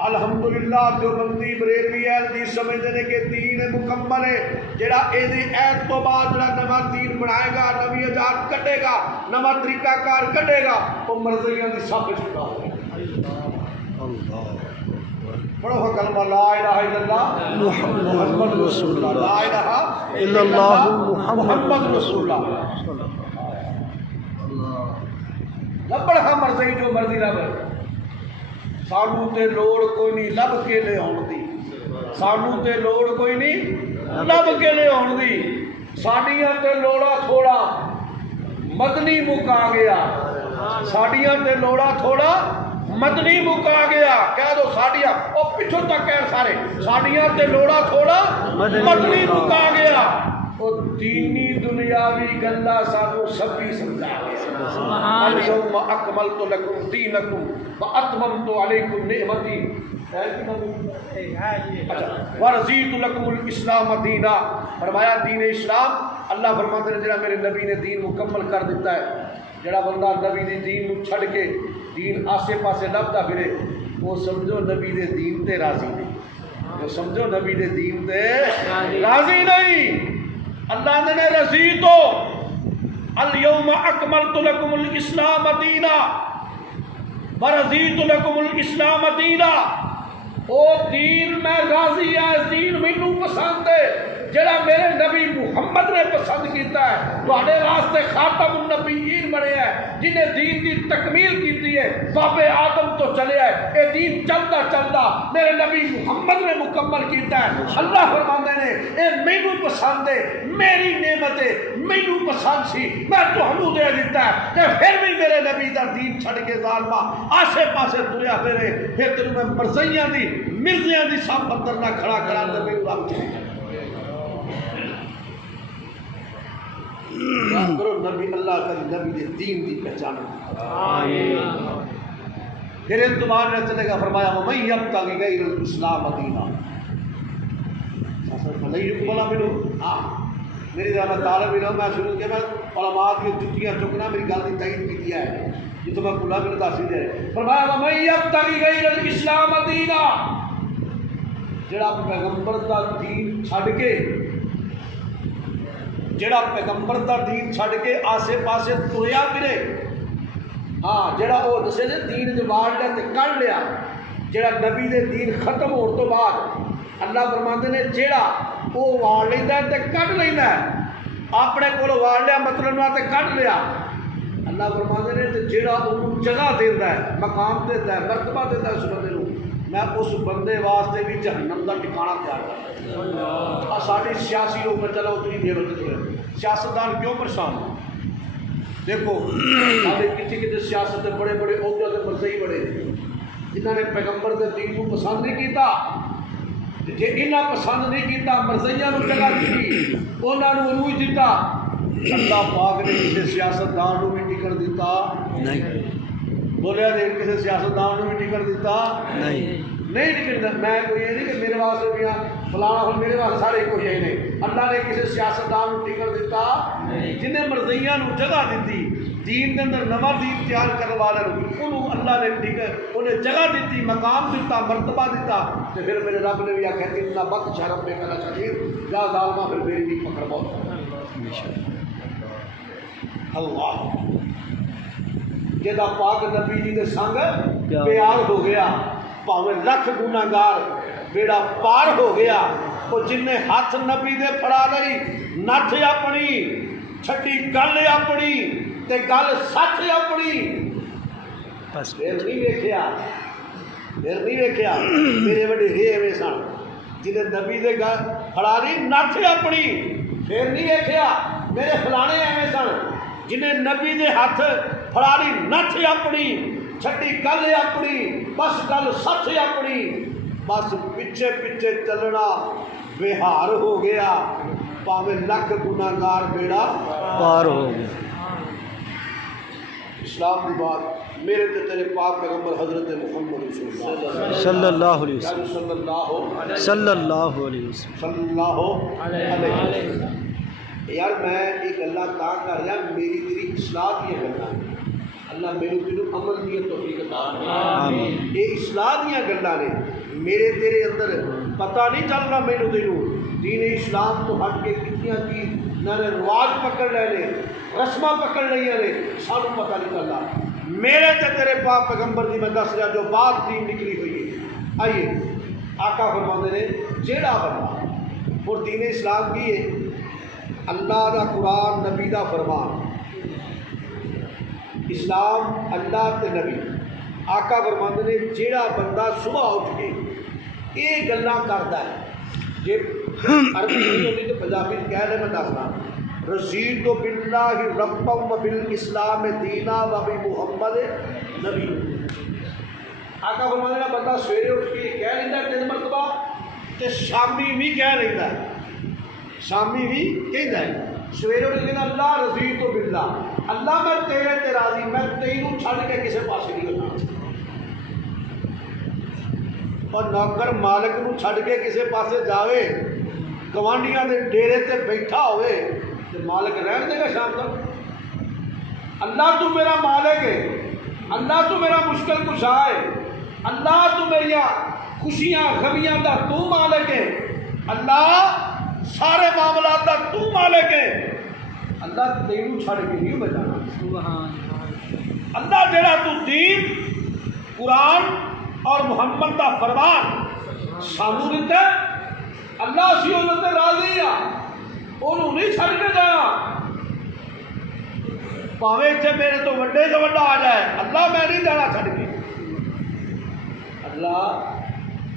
الحمدللہ جو بندی بریلوی اہل حدیث سمجھتے ہیں کہ دین مکمل ہے جڑا عید تو بعد جڑا نواں دین بنائے گا نویں ایجاد کٹے گا نواں طریقہ کار کٹے گا وہ مرضیاں دی صف چھڑا ہوگا اللہ پڑھو کلمہ لا الہ الا اللہ محمد رسول اللہ لا الہ الا اللہ محمد رسول اللہ لبڑ ہاں مرضی جو مرضی لبڑ سانو تے لوڑ کوئی نہیں لب کے لے آن دی سانو تے لوڑ کوئی نہیں لب کے لے آن دی ساڈیاں تے لوڑا تھوڑا مدنی مکا گیا ساڈیاں تے لوڑا تھوڑا مدنی مکا گیا کہہ دو ساڈیاں او پچھوں تک کہہ سارے ساڈیاں تے لوڑا تھوڑا مدنی مکا گیا وہ دینی دنیاوی گلا سانو سبھی سمجھا گیا الیوم اکملت لکم دینکم واتممت علیکم نعمتی ورضیت لکم الاسلام دینا. فرمایا دین اسلام اللہ فرماتے ہیں جڑا میرے نبی نے دین مکمل کر دیتا ہے. جڑا بندہ نبی دے دین نو چھڑ کے دین آسے پاسے لبدا پھرے وہ سمجھو نبی دے دین تے راضی نہیں. وہ سمجھو نبی دے دین تے راضی نہیں. اللہ نے رضیتو الیوم اکملت لکم الاسلام دینا ورضیت لکم الاسلام دینا. او دین میں راضی ہے, اس دین مینوں پسند ہے جڑا میرے نبی محمد نے پسند کیتا ہے. تواڈے واسطے خاتم النبیین بنے ہیں جنہیں دین دی تکمیل کیتی ہے. بابے آدم تو چلے ہے اے دین چلدا چلدا میرے نبی محمد نے مکمل کیتا ہے. اللہ فرماندے نے اے مینوں پسند ہے, میری نعمت ہے, مینوں پسند سی, میں تہانوں دے دیتا ہے. تے پھر بھی میرے نبی دا دین چھڑ کے ظالما آسے پاسے تریا پھرے, پھر تینوں میں مرزیاں دی مرزیاں دی صف اندر نہ کھڑا کرا تے میرے رب چلے کرو. نبی اللہ کا نبی دے دین دی پہچان. پھر اعتبار نہ چلے گا. فرمایا وَمَن يَبْتَغِ غَيْرَ الْإِسْلَامَ دِينًا فَلَن يُقْبَلَ مِنْهُ. میری طرح میں طالب علم میں شروع کیا, میں علماء کی جتیاں چکنا میری گل کی تائید کی دیا ہے جی تو میں بھولا بھی تاثیر ہے. فرمایا وَمَن يَبْتَغِ غَيْرَ الْإِسْلَامَ دِينًا. جڑا پیغمبر دا دین چھڈ کے جڑا پیغمبر دا دین چھڈ کے آسے پاسے تریا پھرے, ہاں جڑا وہ دسے نے دین جو واڑ لیا تے کڑ لیا. جڑا نبی دے دین ختم ہونے تو بعد اللہ فرماندے نے جڑا وہ واڑ لیندا ہے تے کڈ لیندا ہے, اپنے کول واڑ لیا مطلب نہ تے کڈ لیا. اللہ فرماندے نے تے جڑا اونوں جگہ دیندا ہے, مقام دیندا ہے, مرتبہ دیندا ہے اس بندے نوں, میں اس بندے واسطے بھی جہنم دا ٹھکانہ تیار کرتا. ساری سیاسی لوگ چلا اتنی دیر ہوتے سیاستدان کیوں پریشان ہو. دیکھو ہمارے کسی کسی سیاست بڑے بڑے عہدے کے مرزئی بڑے جنہوں نے پیغمبر کے دین کو پسند نہیں کیتا. جی انہیں پسند نہیں کیتا مرزئیاں نو جگہ دی, انہوں نے عروج دیتا. اللہ پاک نے کسی سیاستدان کو بھی ٹکٹ دیتا نہیں. بولیا دے کسی سیاستدان کو بھی ٹکٹ دیتا نہیں ٹکٹ. میں کوئی یہ نہیں کہ میرے واسطے بھی فلانا ہوں, میرے واسطے سارے کوئی یہی نہیں. اللہ نے کسی سیاستدان کو ٹکٹ دیتا جنہیں مرضیاں نو جگہ دیتی, دین کے اندر نواں دین تیار کرنے والے انہوں اللہ نے ٹکٹ انہیں جگہ دیتی, مقام دیتا, مرتبہ دیتا. تو پھر میرے رب نے بھی آخیا کہ اتنا وقت شرم میں کرنا چاہیے جا ظالمہ پھر میری بھی پکڑ بہت. اللہ جدا پاک نبی جی دے سنگ پیار ہو گیا, پاویں لکھ گناہگار بیڑا پار ہو گیا. وہ جن نے ہاتھ نبی دے پھڑا لئی نٹھ اپنی چھٹی گل اپنی تے گل سچ اپنی. پھر نہیں ویکھیا میرے وڈے ایویں سن جنہیں نبی دے گل پھڑا لئی نٹھ اپنی. پھر نہیں ویکھیا میرے فلانے ایویں سن جنہیں نبی دے ہاتھ پھڑا لئی نٹھ اپنی چھٹی گل اپنی, بس گل سچ اپنی. بس پیچھے پیچھے چلنا بہار ہو گیا, پاویں لکھ گناہگار بیڑا پار ہو گیا. اسلام کی بات میرے تے تیرے پاک پیغمبر حضرت محمد رسول اللہ صلی اللہ علیہ وسلم صلی اللہ علیہ وسلم. یار میں ایک اللہ تا کر رہا میری تیری اصلاح دیا گلاں, اللہ میرے تینوں عمل دی توفیق عطا فرمائے. یہ اصلاح دیا گلاں نے میرے تیرے اندر پتہ نہیں چل رہا. میرے تینوں دین اسلام تو ہٹ کے کتنیاں کی نہ نے رواج پکڑ لے نے, رسماں پکڑ لیا نے, سانوں پتہ نہیں چل رہا. میرے تے تیرے پاک پیغمبر دی میں دس رہا جو بات دین نکلی ہوئی ہے. آئیے آقا فرماندے نے جیڑا بندہ اور دین اسلام کی ہے اللہ دا قرآن نبی دا فرمان, اسلام اللہ تے نبی. آقا فرماندے نے جیڑا بندہ صبح اٹھ کے یہ گلاں کردا ہے, جی عربی نہیں ہوتی تو پنجابی کہہ رہے میں دسنا, رضیت باللہ ربا و بالاسلام دینا و بمحمد نبی. آقا فرماندے نے بندہ سویرے اٹھ کے کہہ لیندہ ہے 3 مرتبہ تے شامی بھی کہہ لیندہ ہے. شامی بھی کہندا ہے سویرے اٹھ کے اللہ رضی تو باللہ اللہ میں تیرے تے راضی میں تینوں چھڈ کے کسے پاسے نہیں جانا اور نوکر مالک نو چھڈ کے کسے پاسے جاوے گوانڈیاں دے ڈیرے تے بیٹھا ہوئے تے مالک رہن دے گا شام تک اللہ تو میرا مالک ہے اللہ تو میرا مشکل کشا ہے اللہ تو میری خوشیاں غمیاں دا تو مالک ہے اللہ سارے معاملات دا تو مالک ہے اللہ تینوں چھڑ کے نہیں بجانا اللہ جڑا تو دین قرآن اور محمد دا فرمان سانو دیتا ہے اللہ اسی انہوں تے راضی ہاں انہوں نہیں چھڑ کے جانا پاوے اتنے میرے تو وڈے سے وڈا آ جائے اللہ میں نہیں جانا چھڑ کے اللہ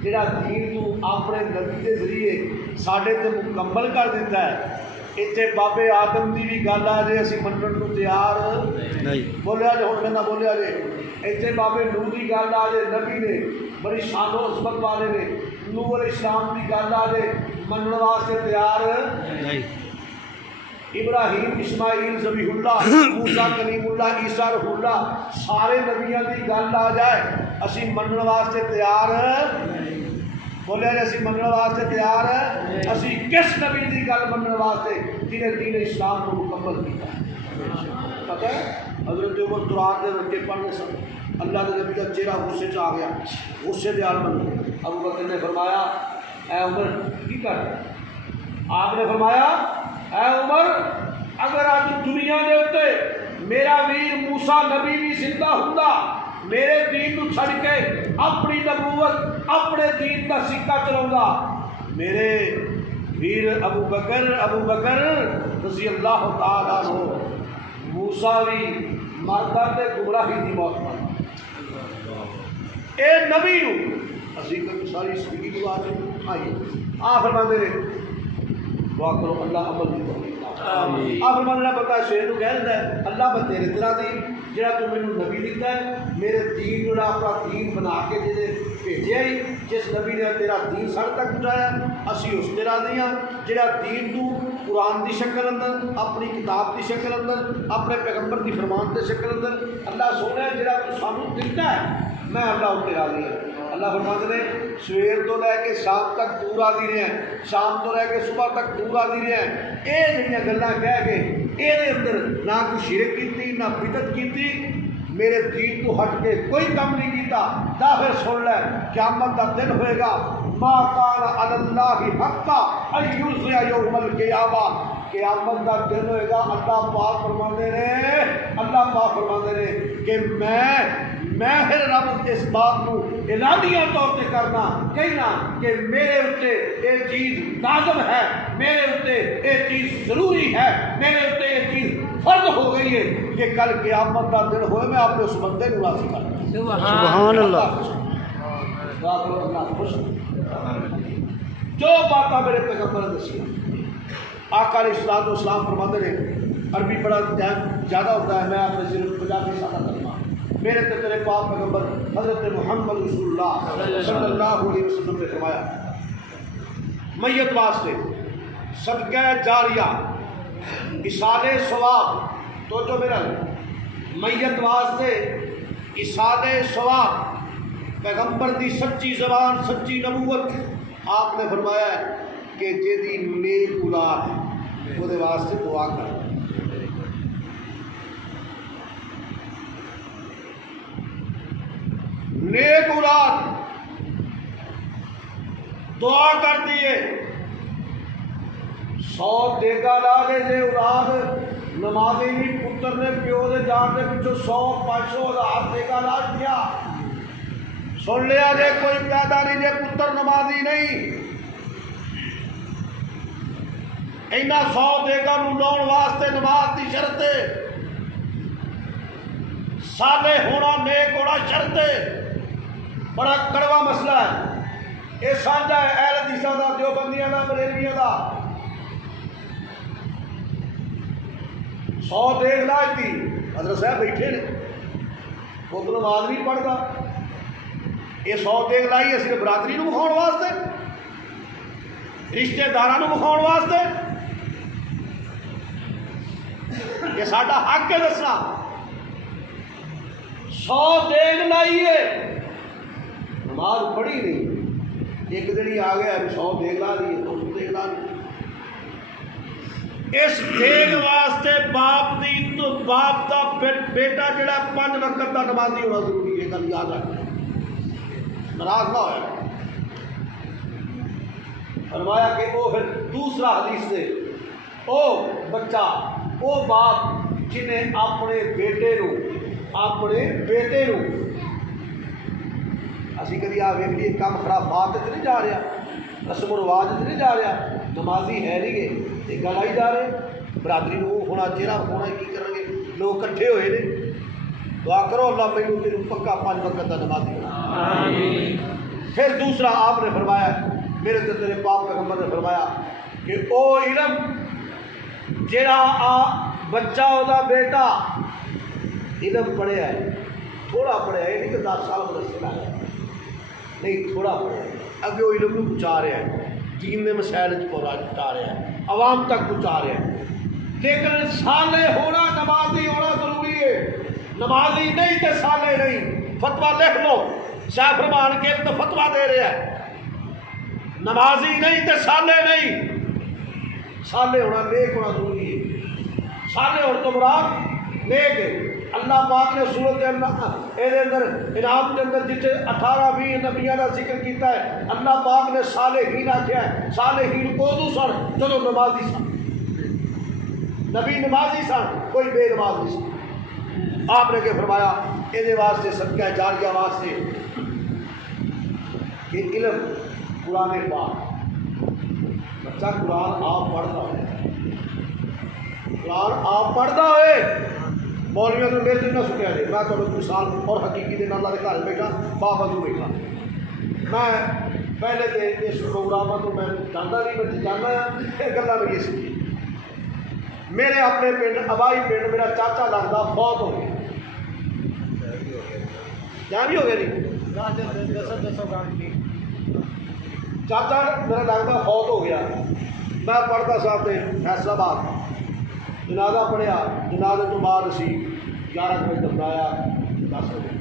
جڑا دین تو اپنے نبی کے ذریعے ساڈے تے مکمل کر دیتا ہے اتنے بابے آدم دی بھی گل آ جائے اسی منن نو تیار نہیں بولیا جی ہوں میں بولیا جی اتنے بابے نوح دی گل آ جائے نبی نے بڑی شان و عظمت والے نے نوح علیہ السلام کی گل آ جائے منن واسطے تیار نہیں ابراہیم اسماعیل ذبیح اللہ موسیٰ کلیم اللہ عیسیٰ روح اللہ سارے نبیاں کی گل آ جائے اسی منن واسطے تیار بولے جی اسی منن واسطے تیار اسی کس نبی کی گل منن واسطے جنہیں دین اسلام کو مکمل کیا پتہ ہے حضرت عمر قرآن کے رکے پڑھنے سن اللہ کے نبی کا چہرہ غصے سے آ گیا غصے سے عالم ابو بکر نے فرمایا اے عمر کی کر آپ نے فرمایا اے عمر اگر آج دنیا دے اتنے میرا ویر موسیٰ نبی بھی زندہ ہوندا میرے دین کو چھڑ کے اپنی نبوت اپنے دین کا سکہ چلاؤں گا میرے ویر ابو بکر رضی اللہ تعالیٰ عنہ موسیٰ بھی مردا تے گمراہی دی موت مردا اے نبی نو اسی کو ساری زندگی دعا چ آئی آ فرماندے نے دعا کرو اللہ عمل دی توفیق آمین آپ فرمانا پتا شیر کو کہہ دیتا ہے اللہ میں تیرے طرح دی جڑا تو مینوں نبی دیتا ہے میرے دین جڑا اپنا دین بنا کے جے بھیجیا ہی جس نبی نے تیرا دین سڑ تک پہنچایا اسی اس طرح دی ہاں جڑا دین تو قرآن دی شکل اندر اپنی کتاب دی شکل اندر اپنے پیغمبر دی فرمان دی شکل اندر اللہ سونا جڑا تو سانو دیتا ہے میں اللہ اتنے راضی ہوں اللہ فرماتے ہیں سویر تو لے کے شام تک تو راضی رہے ہیں شام تو لے کے صبح تک تو راضی رہے ہیں یہ جڑیاں گلاں کہہ کے یہ اندر نہ کوئی شرک کیتی نہ بدعت کیتی میرے دین تو ہٹ کے کوئی کم نہیں کیتا تا پھر سن لے قیامت کا دن ہوئے گا ما کان علی اللہ حقا ان یجزی یوم القیامہ قیامت کا دن ہوئے گا اللہ پاک فرماندے نے کہ میں پھر رب اس بات کو اعلانیہ طور پہ کرنا کہنا کہ میرے اتنے یہ چیز لازم ہے میرے اتنے یہ چیز ضروری ہے میرے اتنے یہ چیز فرض ہو گئی ہے کہ کل قیامت کا دن ہوئے میں آپ نے اس بندے کو راضی کرنا سبحان اللہ اللہ خوش جو باتیں میرے پیغمبر نے دسی آقا علیہ الصلوۃ والسلام فرماتے ہیں عربی بڑا زیادہ ہوتا ہے میں آپ نے صرف پنجابی سادہ کرنا میرے تے تیرے پاک پیغمبر حضرت محمد رسول اللہ صلی اللہ علیہ وسلم نے فرمایا میت واسطے صدقہ جاریہ ایصال ثواب تو جو میرا میت واسطے ایصال ثواب پیغمبر دی سچی زبان سچی نبوت آپ نے فرمایا ہے کہ جیدی نیک اولاد وہ دے واسطے دعا کر نیک اولاد دعا کر دیے 100 دیگا لا کے جے اولاد نمازی نہیں پتر نے پیو دے جان دے پچھو 100 500 1000 دیگا لا دیا سن لیا جے کوئی پیدا نہیں جے پتر نمازی نہیں اینا 100 دیگا نو لاؤن واسطے نماز دی شرط صالح ہونا نیک ہونا شرط بڑا کڑوا مسئلہ ہے یہ سانجا ہے اہل حدیثاں دا دیوبندیاں دا بریلویاں دا 100 دیگ لائی تھی حضرت صاحب بیٹھے نے وہ تو نماز نہیں پڑھتا یہ 100 دیگ لائی ہے صرف برادری نو مکھاؤن واسطے رشتے داراں نو مکھاؤن واسطے یہ ساڈا حق ہے دسنا 100 دیگ لائیے نماز پڑھی نہیں ایک دن ہی آ گیا 100 دیگ لا دی 200 دیگ لا دی اس دیگ واسطے باپ دا بیٹا جڑا 5 وقت کا نمازی ہونا ضروری ہے گل یاد رکھنا ناراض نہ ہوا فرمایا کہ وہ پھر دوسرا حدیث سے او بچہ او باپ جنہیں اپنے بیٹے نو اسی کدی آ ویکھ لیے کام خرافات نہیں جا رہا رسم و رواج نہیں جا رہا نمازی ہے نہیں گے یہ گل آئی جا رہے برادری نو ہونا چہرہ ہونا کی کریں گے لوگ کٹھے ہوئے نے دعا کرو اللہ مینوں تینوں پکا 5 وقت کا نمازی ہونا پھر دوسرا آپ نے فرمایا میرے تے تیرے پاک پیغمبر نے فرمایا کہ او علم جڑا بچہ دا بیٹا علم پڑھیا ہے تھوڑا پڑھیا ہے نہیں کہ 10 سال مدرسے لایا نہیں تھوڑا پڑھیا ہے اگے وہ علم کو پہنچا رہا ہے دین کے مسائل پہنچا رہا ہے عوام تک پہنچا رہا ہے لیکن صالح ہونا نمازی ہونا ضروری ہے نمازی نہیں تے صالح نہیں فتویٰ لکھ لو شاہ فرمان کے تو فتویٰ دے رہا ہے نمازی نہیں تے صالح نہیں صالح ہونا نیک ہونا ضروری ہے صالح ہونے تو مراد نیک ہے اللہ پاک نے سورت انعام کے اندر جتنے 18-20 نبیوں کا ذکر کیتا ہے اللہ پاک نے صالحین آخیا ہے صالحین ادو سن جدو نمازی سن نبی نمازی سن کوئی بے نماز نہیں سن آپ نے کہ فرمایا یہ واسطے صدقہ جاریہ واسطے کہ علم قرآن پاک بچہ قرآن آپ پڑھتا ہوئے قرآن آپ پڑھتا ہوئے مولویوں نے میرے دن نہ سنیا جی میں تو مثال اور حقیقی دن اللہ کے گھر بیٹھا بابو بیٹھا میں پہلے تو اس پروگرام کو میں جانتا نہیں میں جانا پھر گلا میں یہ سیکھی میرے اپنے پنڈ ابائی پنڈ میرا چاچا لگتا فوت ہو گیا جہاں بھی ہو گیا نہیں چاچا میرا لگتا فوت ہو گیا میں پڑھتا صاحب نے فیصلہ آباد جنازہ پڑھیا جنازے تو بعد اسی 11 بجے دفنایا 10 بجے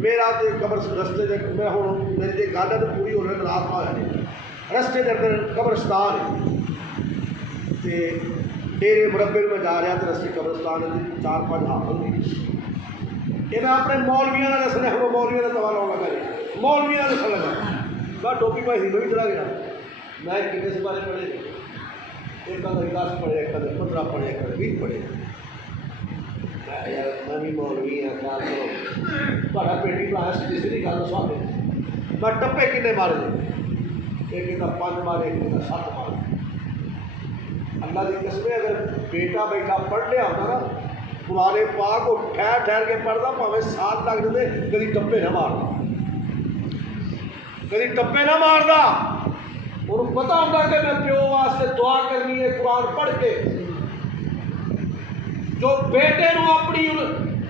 میرا تو قبر رستے دے میں ہوں میری جی گل ہے تو پوری ہونے رات نہ ہوا رستے کے اندر قبرستان ہے ڈیرے مربے میں جا رہا تو رستے قبرستان 4-5 حافظ نہیں یہ میں اپنے مولویوں کا دسنا ہوں مولویوں کا سوال ہوگا کرے مولویوں کا دسنا لگا میں ٹوپی پائی میں بھی چلا گیا میں کتنے سے بارے پڑھے ایک کا 10 پڑھے ایک کا 15 پڑھے ایک کا 20 پڑھے یار میں بھی مولوی ہوں خیال کرو تھوڑا پیٹی پڑھایا تیسری گل دسو میں ٹپے کنے مارے ایک کا 5 مارے ایک کا 7 مارے اللہ کی قسم اگر بیٹا بیٹا پڑھ لیا ہوتا نا قرآن پاک کو ٹھہر کے پڑھتا پاوے سال لگ جاتے کدی ٹپے نہ مارتا کدی ٹپے نہ مارتا انہوں پتا ہوتا کہ میں پیو واسطے دعا کرنی ہے قرآن پڑھ کے جو بیٹے نو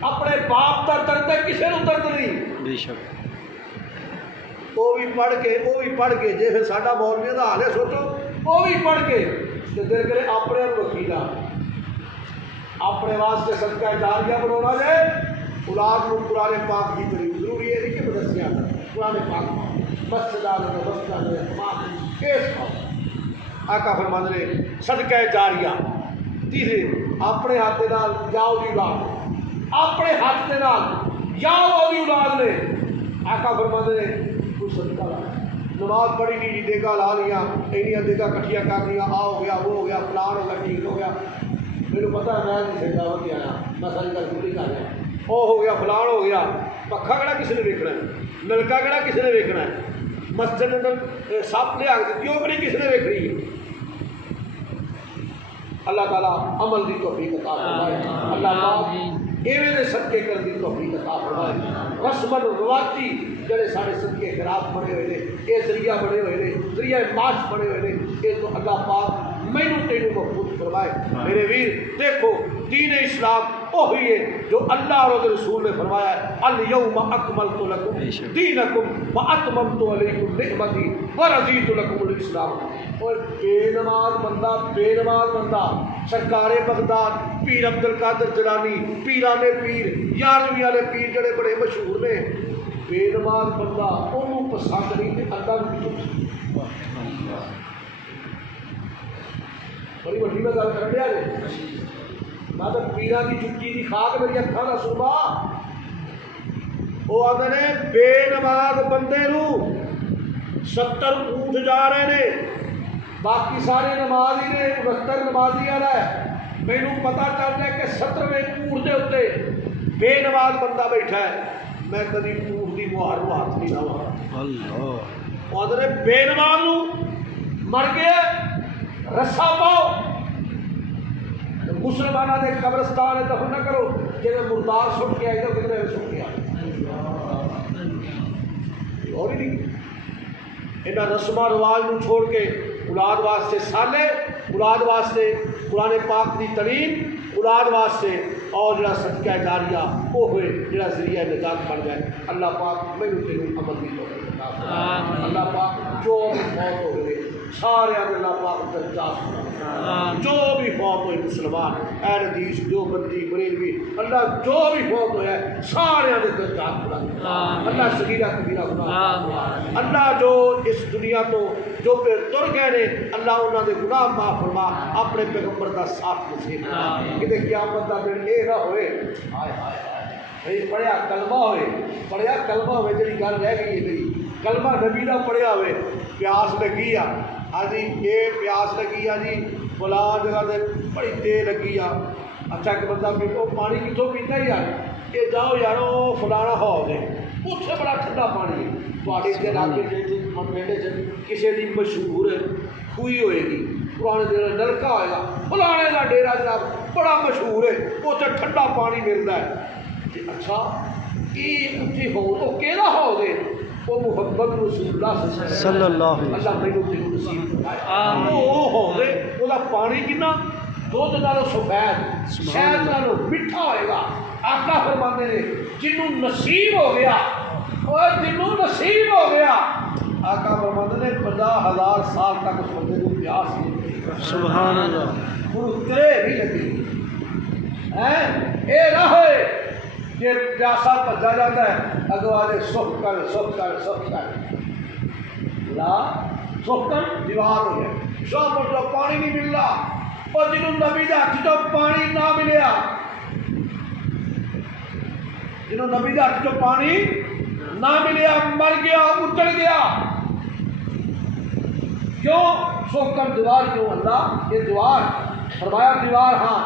اپنے باپ کا درد ہے کسی نو درد نہیں بے شک وہ بھی پڑھ کے جی پھر ساڈا مولوی کا حال ہے سوچو وہ بھی پڑھ کے دل کرے اپنے وکیلا اپنے واسطے صدقہ جاریہ بنانا جائے اولاد کو قرآن پاک کی طریق ضروری ہے نہیں کہ مدرسیاں قرآن پاک مسجد آقا فرماندے نے صدقہ جاریہ تیسرے اپنے ہاتھ کے نال جاؤ دی اولاد اپنے ہاتھ کے نال جاؤ دی اولاد نے آقا فرماندے نے کوئی صدقہ لا نماز پڑھی نہیں دیگا لا لیا اینیاں دیگا کٹھیاں کر لیا آ ہو گیا وہ ہو گیا فلان ہو گیا ٹھیک ہو گیا میرے پتا ہے میں نہیں سجاوت ہی آیا میں ساری گل پوری کر رہا وہ ہو گیا فلان ہو گیا پکھا کہڑا کسی نے ویکھنا ہے نلکا کہڑا کسی نے ویکھنا ہے مسجد اندر سپ لیا دیتی وہ کہڑی کسی نے ویکھنی ہے اللہ تعالیٰ عمل دی توفیق عطا فرمائے اللہ تعالیٰ ایویں دے صدقے کر دی توفیق عطا فرمائے رسم رواتی جڑے سارے صدقے خراب بنے ہوئے نے یہ ذریعہ بنے ہوئے نے ذریعہ معاش بنے ہوئے نے یہ تو اللہ پاک مینوں تینوں محفوظ فرمائے میرے ویر دیکھو دین اسلام وہی ہے جو اللہ اور اس رسول نے فرمایا ہے الیوم اکملت لکم دینکم واتممت علیکم نعمتی ورضیت لکم الاسلام۔ اور بے نماز بندہ سرکار بغداد پیر عبد القادر جیلانی، پیران پیر، یارویں والے پیر جڑے بڑے مشہور نے، بے نماز بندہ انہوں پسند نہیں تے اللہ بھی پسند۔ بڑی وڈی میں گل کر دیا جی، میں تو پیران کی چکی کی خاک میری اکھاں نہ سنوا۔ وہ آدھے نے بے نماز بندے نو 70 اونٹ جا رہے نے، باقی سارے نماز ہی نے 69 نمازی والا ہے۔ مینوں پتہ چل رہا ہے کہ 70ویں اونٹ دے اتنے بے نماز بندہ بیٹھا ہے، میں کبھی اونٹ کی مہر کو ہاتھ نہیں لاواں۔ وہ آدھے نے بے نماز نو مر گیا رسا پاؤ، مسلمانوں کے قبرستان دفن نہ کرو، جی مردار سٹ کے آئی تو کتنے سٹ کے آئے اور ہی نہیں۔ انہاں رسم و رواج نو چھوڑ کے اولاد واسطے سالے، اولاد واسطے قرآن پاک کی تعلیم، اولاد واسطے اور جڑا صدقہ جاریہ وہ ہوئے جڑا ذریعہ نجات بن جائے۔ اللہ پاک میرے تینوں عمل کی توفیق عطا فرمائے۔ اللہ پاک جو بھی فوت ہو گئے سارے اللہ پاک درجات جو بھی فوت ہوئے مسلمان اہل حدیث جو بندی بریلوی اللہ جو بھی فوت ہویا ہے سارے دے درجات بلند اللہ صغیرہ کبیرہ گناہ اللہ جو اس دنیا تو جو پہ تر گئے نے اللہ انہاں دے گناہ معاف فرما، اپنے پیغمبر دا ساتھ نصیب فرما کہ قیامت دا دن اے نہ ہوئے پڑھیا کلمہ ہوئے جڑی گل رہ گئی ہے میری کلمہ نبی دا پڑھیا ہوئے پیاس لگی آ جی یہ پیاس لگی آ جی فلاں جگہ سے بڑی دیر لگی آ، اچھا کہ بندہ وہ پانی کتوں پیتا ہی یار کہ جاؤ یارو فلانا حوض ہے اتنے بڑا ٹھنڈا پانی ہے تھوڑے کے علاقے پنڈے کسی کی مشہور خوئی ہوئے گی پرانے دن نلکا ہوئے گا فلانے کا ڈیرا جناب بڑا مشہور ہے اتنے ٹھنڈا پانی ملتا ہے۔ اچھا یہ اتنے حوض وہ کہڑا حوض ہے؟ وہ محمد رسول اللہ صلی اللہ علیہ وسلم اللہ میرے تینوں نصیب فرمائے۔ وہ حوض ہے وہ پانی کنا دودھ نالوں سفید شہد نالوں میٹھا ہوئے گا۔ آقا فرماتے ہیں جنوں نصیب ہو گیا اور جنوں نصیب ہو گیا آقا فرماتے ہیں 50,000 سال تک اس بندے کو پیاس نہیں لگے۔ سبحان اللہ وہ اترے نہیں لگے اے نہ ہوئے کہ پیاسا بھجا جاتا ہے اگو آجے سکھ کر لا سکھ کر دیوار ہو گیا سب جو پانی نہیں مل رہا اور جنہوں نبی دے ہاتھ چوں پانی نہ ملیا جنہوں نبی دے ہاتھ چوں پانی نہ ملیا مر گیا اجڑ گیا کیوں سکھ کر دیوار کیوں اللہ یہ دیوار فرمایا دیوار ہاں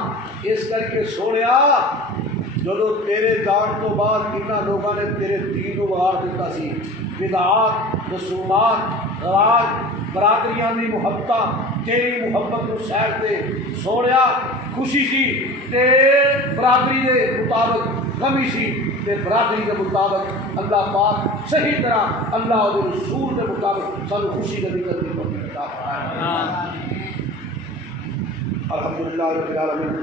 اس کر کے سونیا جدو تیرے جان تو بعد کتنا لوگوں نے تیرے دین کو وار دیتا سی بدعات رسومات رواج برادریاں دی محبت تیری محبت کو سیر دے سونیا خوشی سی تے برادری دے مطابق غمی سی تے برادری کے مطابق اللہ پاک صحیح طرح اللہ اور رسول کے مطابق سب خوشی غمی کرنی پڑتی ہے۔ الحمدللہ رب العالمین۔